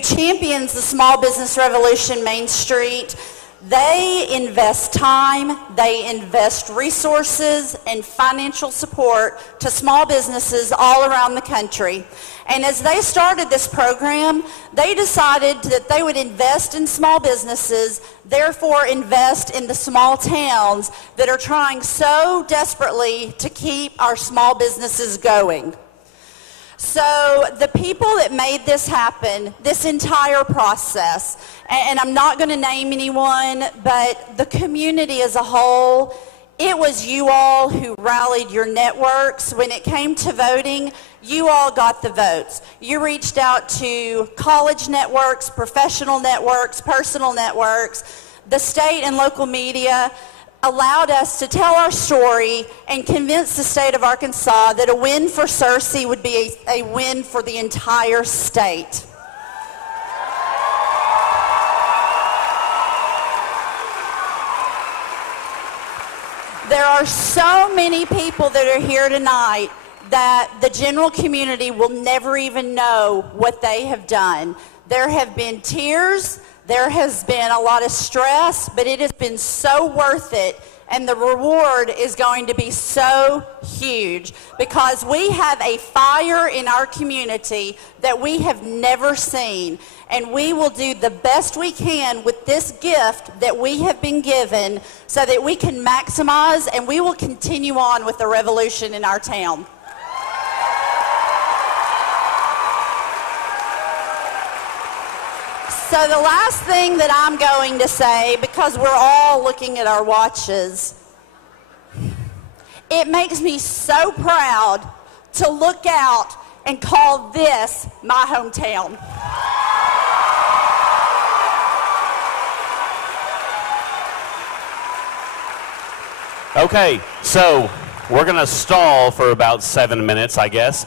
who champions the small business revolution Main Street, they invest time, they invest resources and financial support to small businesses all around the country. And as they started this program, they decided that they would invest in small businesses, therefore invest in the small towns that are trying so desperately to keep our small businesses going. So the people that made this happen, this entire process, and I'm not going to name anyone, but the community as a whole, it was you all who rallied your networks. When it came to voting, you all got the votes. You reached out to college networks, professional networks, personal networks, the state and local media, allowed us to tell our story and convince the state of Arkansas that a win for Searcy would be a win for the entire state. There are so many people that are here tonight that the general community will never even know what they have done. There have been tears. There has been a lot of stress, but it has been so worth it, and the reward is going to be so huge because we have a fire in our community that we have never seen, and we will do the best we can with this gift that we have been given so that we can maximize, and we will continue on with the revolution in our town. So the last thing that I'm going to say, because we're all looking at our watches, it makes me so proud to look out and call this my hometown. Okay, so we're going to stall for about 7 minutes, I guess.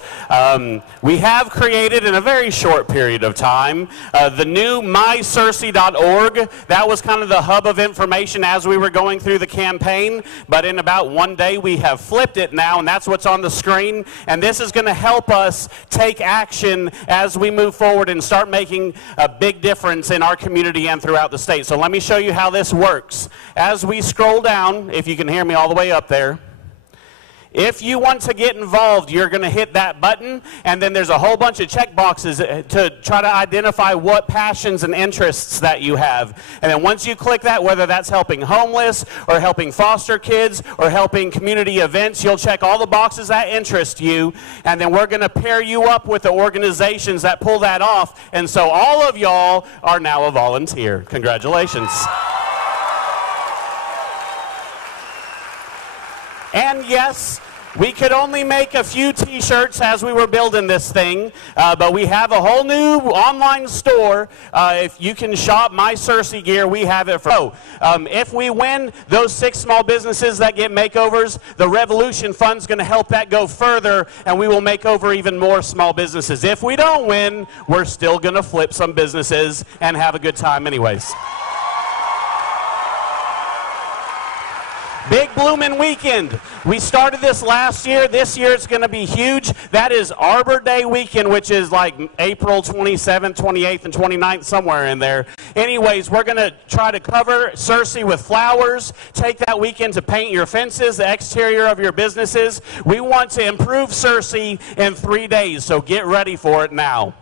We have created in a very short period of time the new mysearcy.org. That was kind of the hub of information as we were going through the campaign. But in about 1 day, we have flipped it now, and that's what's on the screen. And this is going to help us take action as we move forward and start making a big difference in our community and throughout the state. So let me show you how this works. As we scroll down, if you can hear me all the way up there, if you want to get involved, you're going to hit that button, and then there's a whole bunch of check boxes to try to identify what passions and interests that you have. And then once you click that, whether that's helping homeless or helping foster kids or helping community events, you'll check all the boxes that interest you, and then we're going to pair you up with the organizations that pull that off. And so all of y'all are now a volunteer. Congratulations. And yes, we could only make a few t-shirts as we were building this thing, but we have a whole new online store. If you can shop My Searcy gear, we have it for. If we win those 6 small businesses that get makeovers, the Revolution Fund's going to help that go further, and we will make over even more small businesses. If we don't win, we're still going to flip some businesses and have a good time anyways. Big Bloomin' Weekend. We started this last year. This year it's going to be huge. That is Arbor Day weekend, which is like April 27th, 28th, and 29th, somewhere in there. Anyways, we're going to try to cover Searcy with flowers. Take that weekend to paint your fences, the exterior of your businesses. We want to improve Searcy in 3 days, so get ready for it now.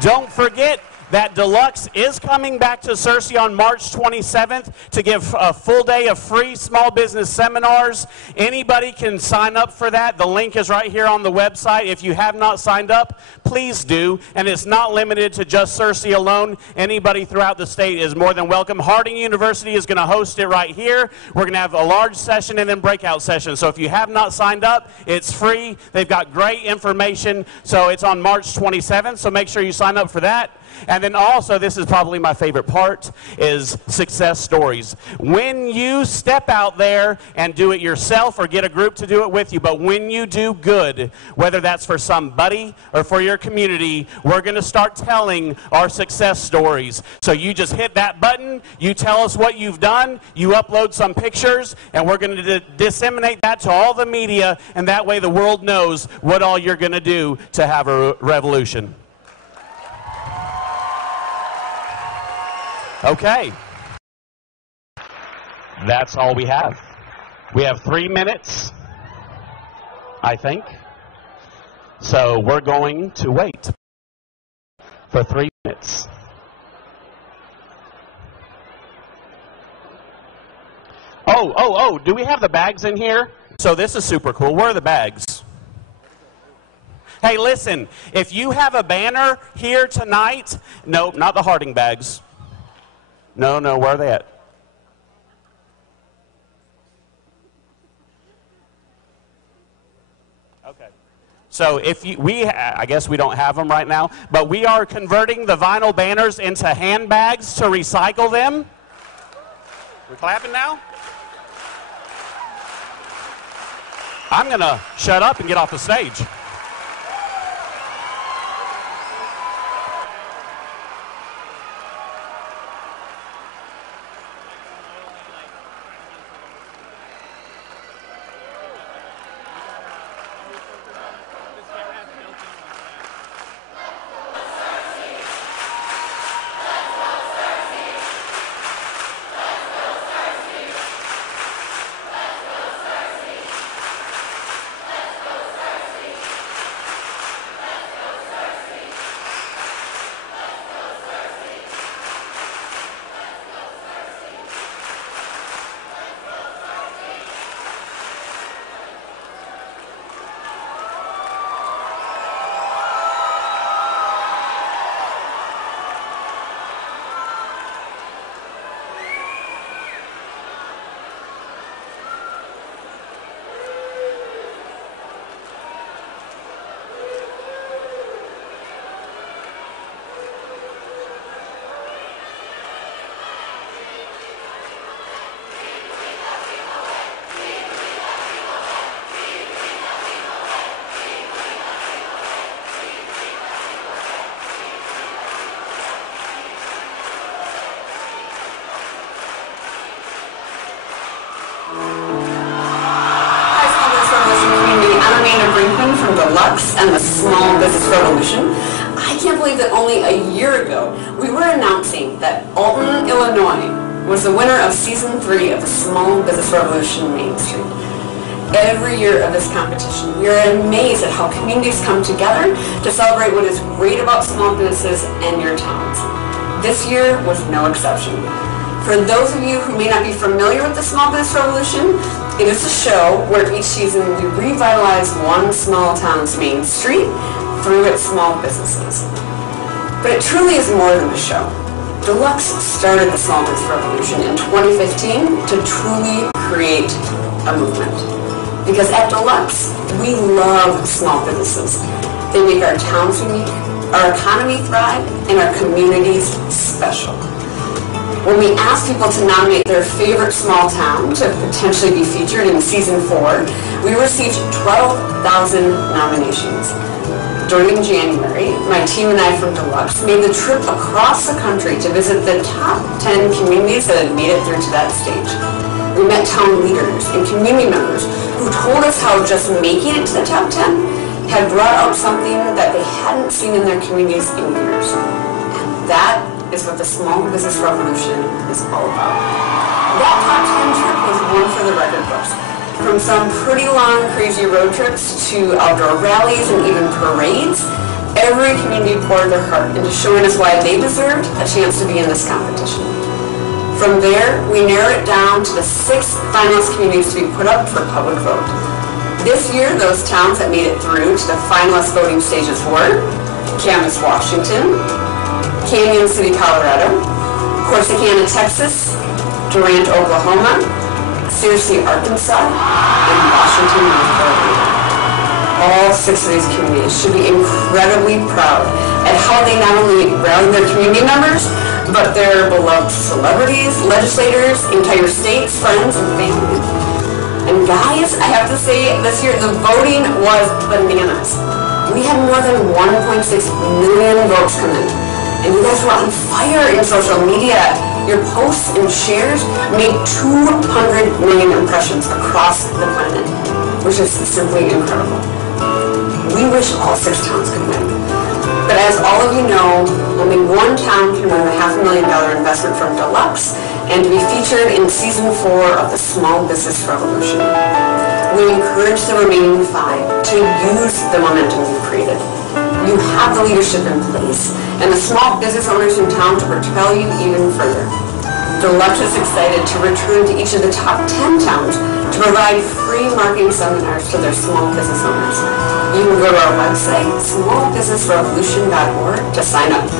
Don't forget that Deluxe is coming back to Searcy on March 27th to give a full day of free small business seminars. Anybody can sign up for that. The link is right here on the website. If you have not signed up, please do. And it's not limited to just Searcy alone. Anybody throughout the state is more than welcome. Harding University is going to host it right here. We're going to have a large session and then breakout sessions. So if you have not signed up, it's free. They've got great information. So it's on March 27th, so make sure you sign up for that. And then also, this is probably my favorite part, is success stories. When you step out there and do it yourself or get a group to do it with you, but when you do good, whether that's for somebody or for your community, we're going to start telling our success stories. So you just hit that button, you tell us what you've done, you upload some pictures, and we're going to disseminate that to all the media, and that way the world knows what all you're going to do to have a revolution. Okay. That's all we have. We have 3 minutes, I think. So we're going to wait for 3 minutes. Oh, do we have the bags in here? So this is super cool. Where are the bags? Hey, listen, if you have a banner here tonight, no, not the Harding bags. No, where are they at? Okay. So if you, I guess we don't have them right now, but we are converting the vinyl banners into handbags to recycle them. We're clapping now? I'm going to shut up and get off the stage. From Deluxe and the Small Business Revolution. I can't believe that only a year ago we were announcing that Alton, Illinois was the winner of Season 3 of the Small Business Revolution Main Street. Every year of this competition, we are amazed at how communities come together to celebrate what is great about small businesses and your towns. This year was no exception. For those of you who may not be familiar with the Small Business Revolution, it is a show where each season we revitalize one small town's main street through its small businesses. But it truly is more than a show. Deluxe started the Small Business Revolution in 2015 to truly create a movement. Because at Deluxe, we love small businesses. They make our towns unique, our economy thrive, and our communities special. When we asked people to nominate their favorite small town to potentially be featured in Season 4, we received 12,000 nominations. During January, my team and I from Deluxe made the trip across the country to visit the top 10 communities that had made it through to that stage. We met town leaders and community members who told us how just making it to the top 10 had brought out something that they hadn't seen in their communities in years. And that is what the Small Business Revolution is all about. That top 10 trip was one for the record books. From some pretty long, crazy road trips to outdoor rallies and even parades, every community poured their heart into showing us why they deserved a chance to be in this competition. From there, we narrowed it down to the 6 finalist communities to be put up for public vote. This year, those towns that made it through to the finalist voting stages were Camas, Washington, Canyon City, Colorado, Corsicana, Texas, Durant, Oklahoma, Searcy, Arkansas, and Washington, North Carolina. all 6 of these communities should be incredibly proud at how they not only rally their community members, but their beloved celebrities, legislators, entire states, friends, and family. And guys, I have to say, this year the voting was bananas. We had more than 1.6 million votes come in. And you guys were on fire in social media. Your posts and shares made 200 million impressions across the planet, which is simply incredible. We wish all 6 towns could win. But as all of you know, only one town can win the $500,000 investment from Deluxe and to be featured in Season 4 of the Small Business Revolution. We encourage the remaining 5 to use the momentum you've created. You have the leadership in place and the small business owners in town to propel you even further. Deluxe is excited to return to each of the top 10 towns to provide free marketing seminars to their small business owners. You can go to our website, smallbusinessrevolution.org, to sign up.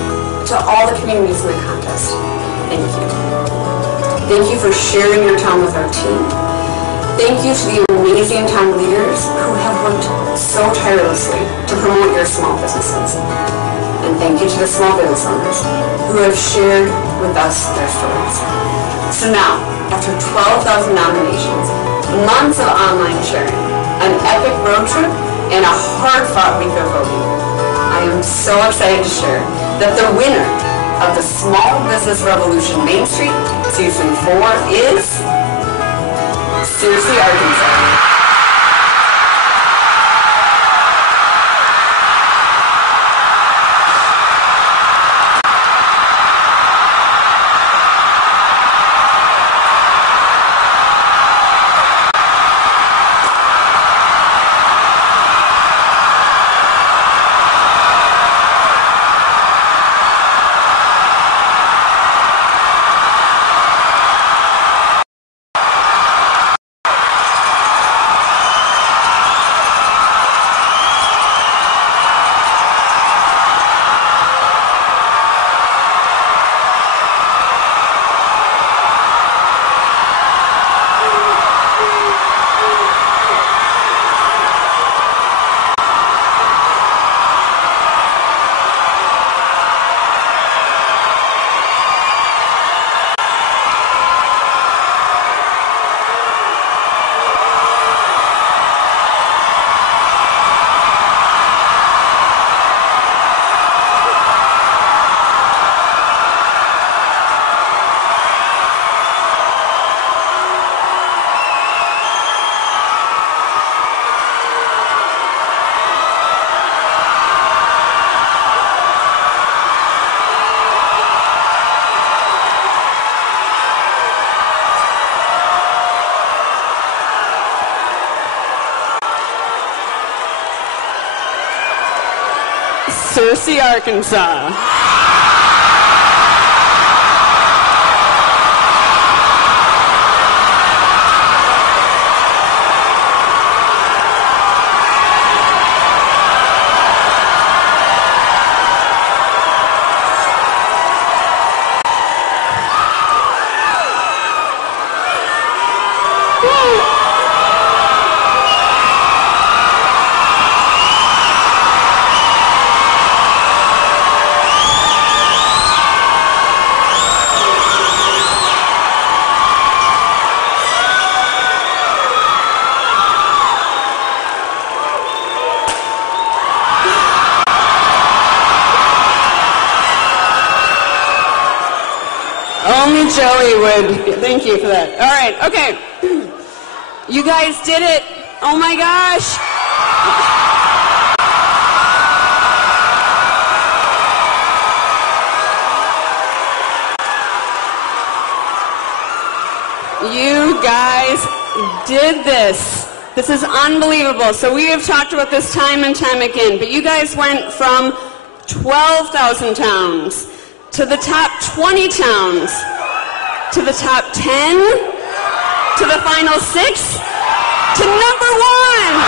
To all the communities in the contest, thank you. Thank you for sharing your town with our team. Thank you to the amazing town leaders who have worked so tirelessly to promote your small businesses. And thank you to the small business owners who have shared with us their stories. So now, after 12,000 nominations, months of online sharing, an epic road trip, and a hard-fought week of voting, I am so excited to share that the winner of the Small Business Revolution Main Street Season 4 is Searcy, Arkansas. Searcy, Arkansas. Only Joey would. Thank you for that. All right, okay. You guys did it. Oh my gosh. You guys did this. This is unbelievable. So we have talked about this time and time again, but you guys went from 12,000 towns to the top 20 towns, to the top 10, to the final 6, to number 1.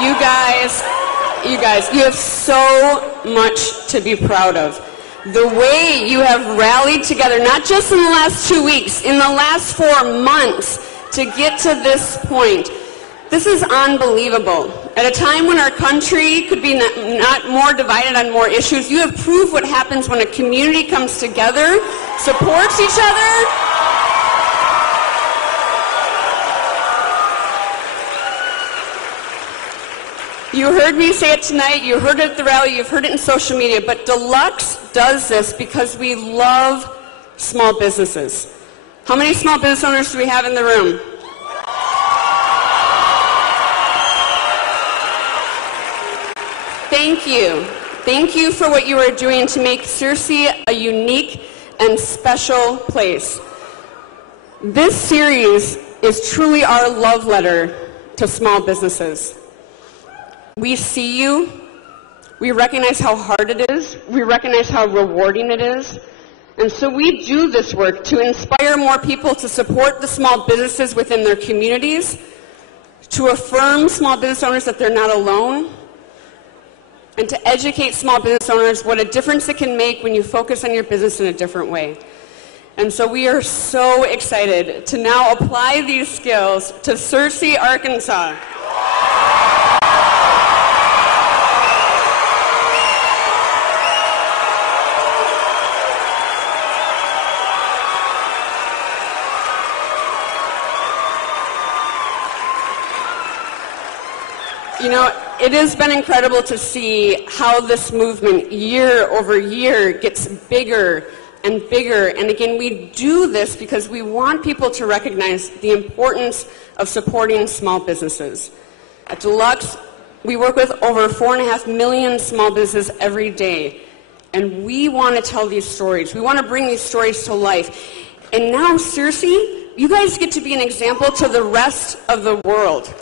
You guys, you have so much to be proud of. The way you have rallied together, not just in the last 2 weeks, in the last 4 months, to get to this point. This is unbelievable. At a time when our country could be not more divided on more issues, you have proved what happens when a community comes together, supports each other. You heard me say it tonight, you heard it at the rally, you've heard it in social media, but Deluxe does this because we love small businesses. How many small business owners do we have in the room? Thank you. Thank you for what you are doing to make Searcy a unique and special place. This series is truly our love letter to small businesses. We see you, we recognize how hard it is, we recognize how rewarding it is, and so we do this work to inspire more people to support the small businesses within their communities, to affirm small business owners that they're not alone, and to educate small business owners what a difference it can make when you focus on your business in a different way. And so we are so excited to now apply these skills to Searcy, Arkansas. You know, it has been incredible to see how this movement year over year gets bigger and bigger. And again, we do this because we want people to recognize the importance of supporting small businesses. At Deluxe, we work with over 4.5 million small businesses every day. And we want to tell these stories. We want to bring these stories to life. And now, Searcy, you guys get to be an example to the rest of the world.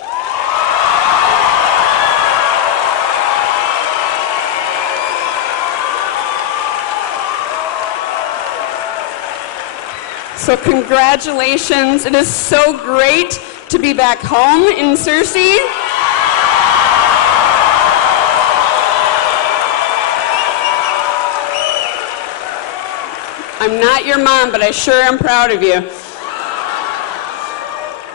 So congratulations. It is so great to be back home in Searcy. I'm not your mom, but I sure am proud of you.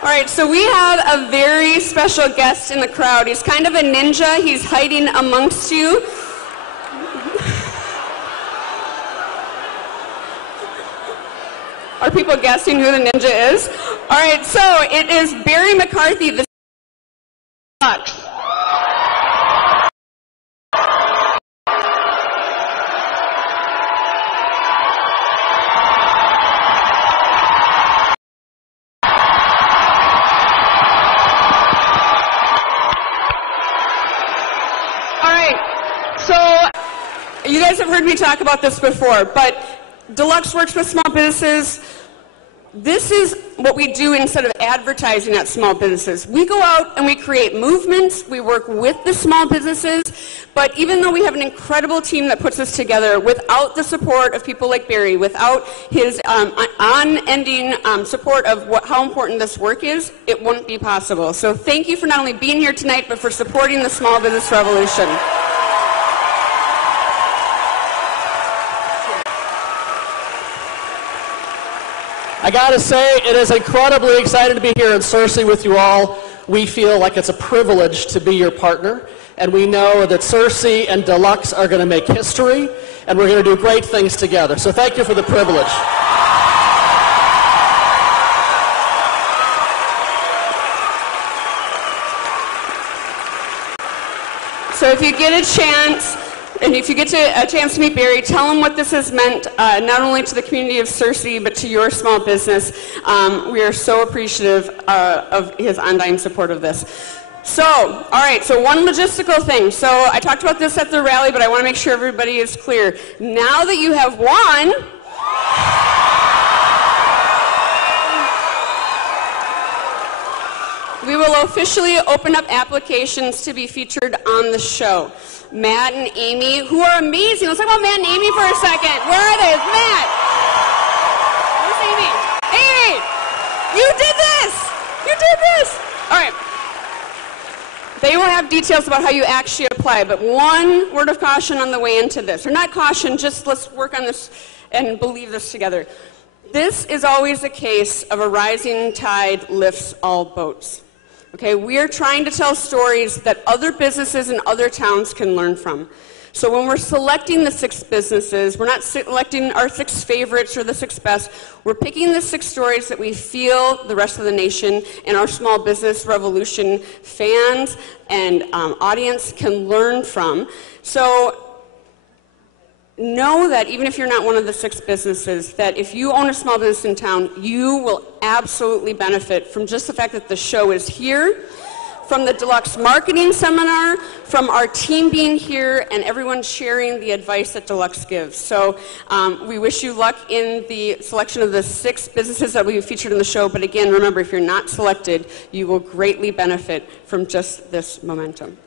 All right, so we have a very special guest in the crowd. He's kind of a ninja. He's hiding amongst you. Are people guessing who the ninja is? All right, so it is Barry McCarthy, the Deluxe. All right, so you guys have heard me talk about this before, but Deluxe works with small businesses. This is what we do instead of advertising at small businesses. We go out and we create movements. We work with the small businesses. But even though we have an incredible team that puts this together, without the support of people like Barry, without his unending support of how important this work is, it wouldn't be possible. So thank you for not only being here tonight, but for supporting the small business revolution. I gotta say, it is incredibly exciting to be here in Searcy with you all. We feel like it's a privilege to be your partner, and we know that Searcy and Deluxe are gonna make history, and we're gonna do great things together. So thank you for the privilege. So if you get a chance, and if you get a chance to meet Barry, tell him what this has meant, not only to the community of Searcy, but to your small business. We are so appreciative of his undying support of this. So, all right, so one logistical thing. So I talked about this at the rally, but I want to make sure everybody is clear. Now that you have won, we will officially open up applications to be featured on the show. Matt and Amy, who are amazing. Let's talk about Matt and Amy for a second. Where are they? Matt! Where's Amy? Amy! You did this! You did this! All right. They will have details about how you actually apply, but one word of caution on the way into this. Or not caution, just let's work on this and believe this together. This is always a case of a rising tide lifts all boats. Okay, we are trying to tell stories that other businesses in other towns can learn from. So when we're selecting the 6 businesses, we're not selecting our 6 favorites or the 6 best. We're picking the 6 stories that we feel the rest of the nation and our small business revolution fans and audience can learn from. So know that even if you're not one of the 6 businesses, that if you own a small business in town, you will absolutely benefit from just the fact that the show is here, from the Deluxe Marketing Seminar, from our team being here, and everyone sharing the advice that Deluxe gives. So we wish you luck in the selection of the 6 businesses that will be featured in the show. But again, remember, if you're not selected, you will greatly benefit from just this momentum.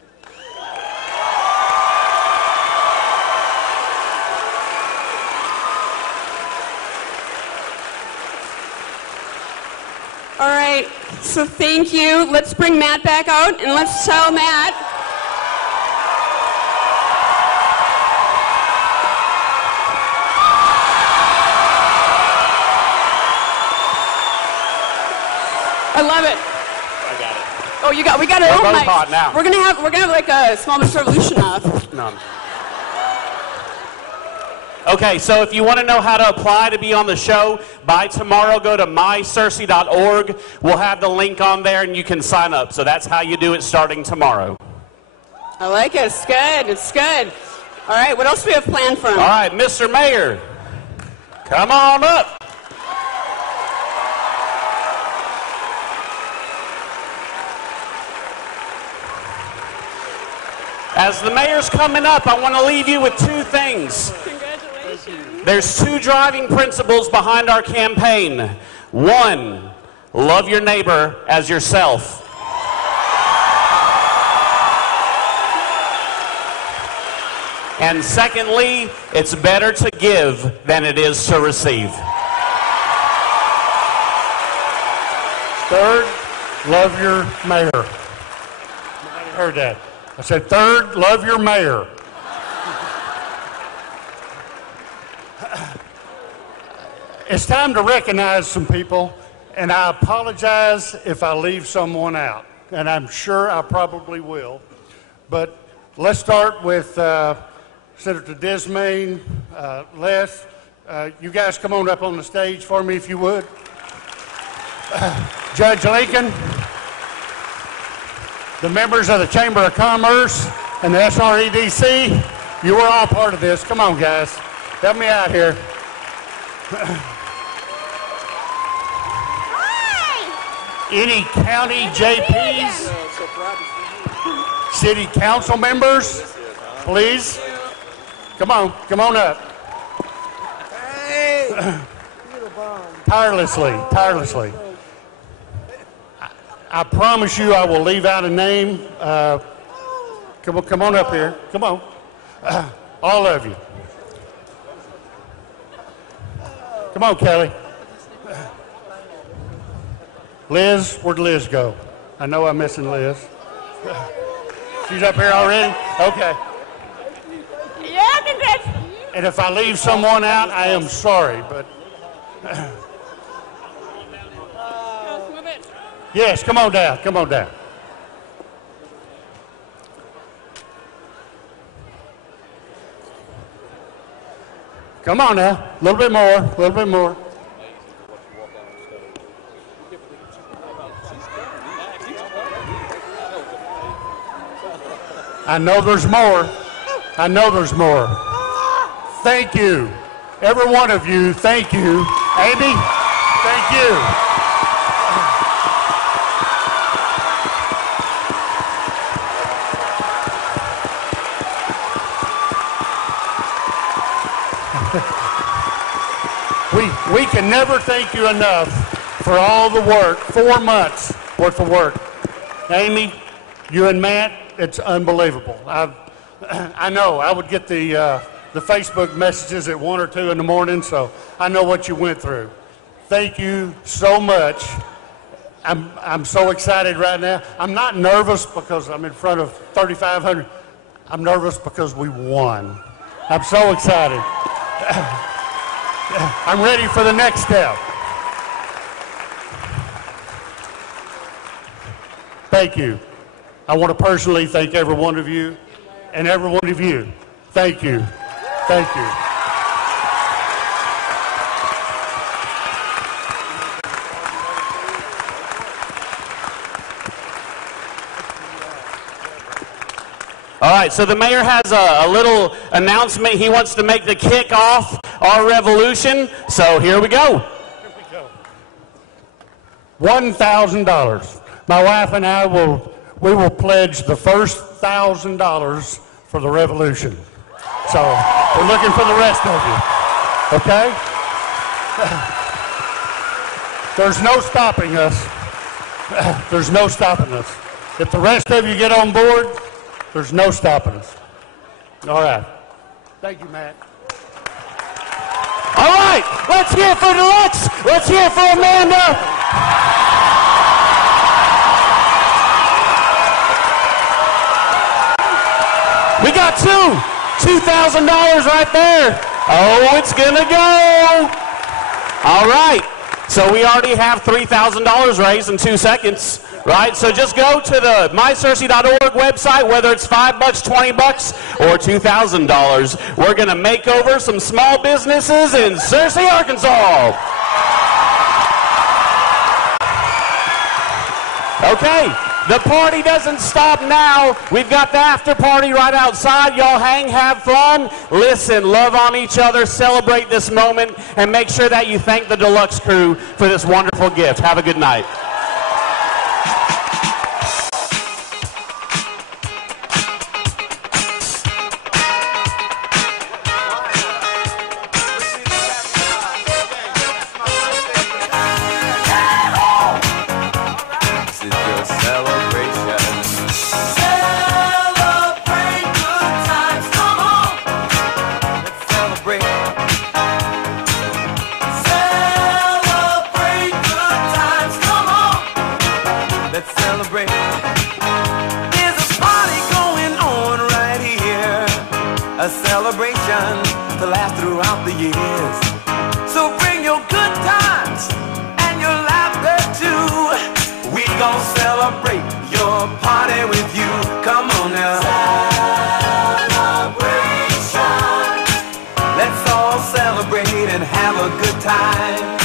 All right, so thank you. Let's bring Matt back out and let's tell Matt. I love it. I got it. Oh, we got it. We're Oh both my. hot now. We're gonna have like a small business revolution off. No. Okay, so if you want to know how to apply to be on the show, by tomorrow go to mysearcy.org. We'll have the link on there and you can sign up. So that's how you do it starting tomorrow. I like it. It's good. It's good. All right, what else do we have planned for him? All right, Mr. Mayor, come on up. As the mayor's coming up, I want to leave you with 2 things. There's 2 driving principles behind our campaign. 1, love your neighbor as yourself. And secondly, it's better to give than it is to receive. 3rd, love your mayor. Nobody heard that. I said 3rd, love your mayor. It's time to recognize some people, and I apologize if I leave someone out, and I'm sure I probably will. But let's start with Senator Desmain, Les. You guys come on up on the stage for me if you would. Judge Lincoln, the members of the Chamber of Commerce and the SREDC, you were all part of this. Come on, guys. Help me out here. Any county JPs, city council members, please, come on up. Tirelessly. I promise you I will leave out a name. Come on up here, come on. All of you. Come on, Kelly. Liz, where'd Liz go? I know I'm missing Liz. She's up here already? Okay. Yeah, congrats. And if I leave someone out, I am sorry, but... Yes, come on down. Come on now, a little bit more. I know there's more. Thank you. Every one of you, thank you. Amy, thank you. We can never thank you enough for all the work, 4 months worth of work. Amy, you and Matt, it's unbelievable. I know I would get the Facebook messages at 1 or 2 in the morning, so I know what you went through. Thank you so much. I'm so excited right now. I'm not nervous because I'm in front of 3,500. I'm nervous because we won. I'm so excited. I'm ready for the next step. Thank you. I want to personally thank every one of you and every one of you. Thank you. Thank you. All right, so the mayor has a little announcement. He wants to make the kick off our revolution. So here we go. $1,000. My wife and I we will pledge the first $1,000 for the revolution. So we're looking for the rest of you. Okay? There's no stopping us. There's no stopping us. If the rest of you get on board, there's no stopping us. All right. Thank you, Matt. All right, let's hear for Deluxe. Let's hear for Amanda. We got $2,000 right there. Oh, it's gonna go. All right, so we already have $3,000 raised in 2 seconds. Right, so just go to the mysearcy.org website, whether it's $5, $20, or $2,000. We're going to make over some small businesses in Searcy, Arkansas. Okay, the party doesn't stop now. We've got the after party right outside. Y'all hang, have fun, listen, love on each other, celebrate this moment, and make sure that you thank the Deluxe crew for this wonderful gift. Have a good night. A celebration to last throughout the years. So bring your good times and your laughter too. We gon' celebrate your party with you. Come on now. Celebration. Let's all celebrate and have a good time.